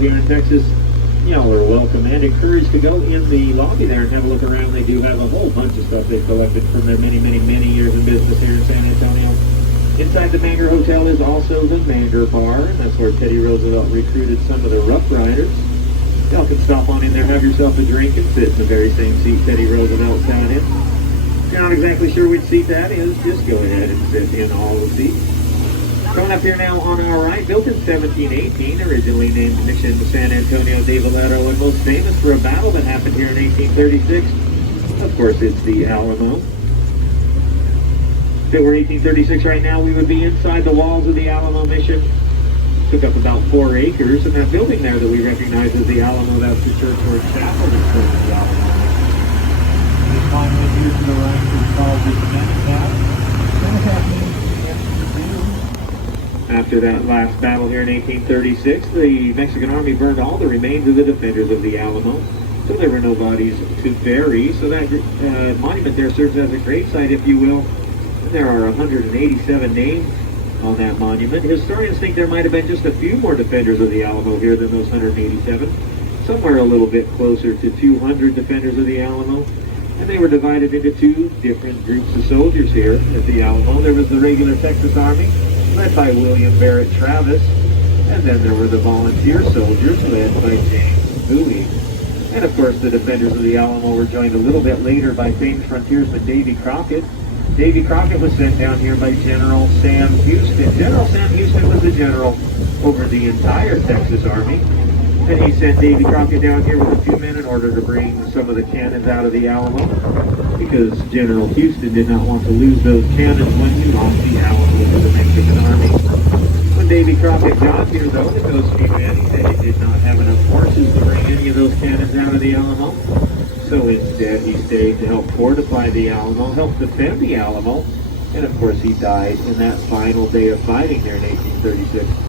here in Texas, y'all are welcome and encouraged to go in the lobby there and have a look around. They do have a whole bunch of stuff they've collected from their many, many, many years in business here in San Antonio. Inside the Manger Hotel is also the Manger Bar, and that's where Teddy Roosevelt recruited some of the Rough Riders. Y'all can stop on in there, have yourself a drink, and sit in the very same seat Teddy Roosevelt sat in. If you're not exactly sure which seat that is, just go ahead and sit in all the seats. Coming up here now on our right, built in 1718, originally named Mission San Antonio de Valero, and most famous for a battle that happened here in 1836. Of course, it's the Alamo. If it were 1836 right now, we would be inside the walls of the Alamo Mission. Took up about 4 acres, and that building there that we recognize as the Alamo, that's the church or chapel that's called the Alamo. This monument here to the right is called the Cenotaph. After that last battle here in 1836, the Mexican Army burned all the remains of the defenders of the Alamo, so there were no bodies to bury. So that monument there serves as a gravesite, if you will. And there are 187 names on that monument. Historians think there might have been just a few more defenders of the Alamo here than those 187. Somewhere a little bit closer to 200 defenders of the Alamo. And they were divided into 2 different groups of soldiers here at the Alamo. There was the regular Texas Army, led by William Barrett Travis, and then there were the volunteer soldiers led by James Bowie. And of course the defenders of the Alamo were joined a little bit later by famed frontiersman Davy Crockett. Davy Crockett was sent down here by General Sam Houston. General Sam Houston was the general over the entire Texas Army, and he sent Davy Crockett down here with a few men in order to bring some of the cannons out of the Alamo, because General Houston did not want to lose those cannons when he lost the Alamo to the Mexican Army. When Davy Crockett got here, though, with those few men, he said he did not have enough horses to bring any of those cannons out of the Alamo. So instead, he stayed to help fortify the Alamo, help defend the Alamo, and of course he died in that final day of fighting there in 1836.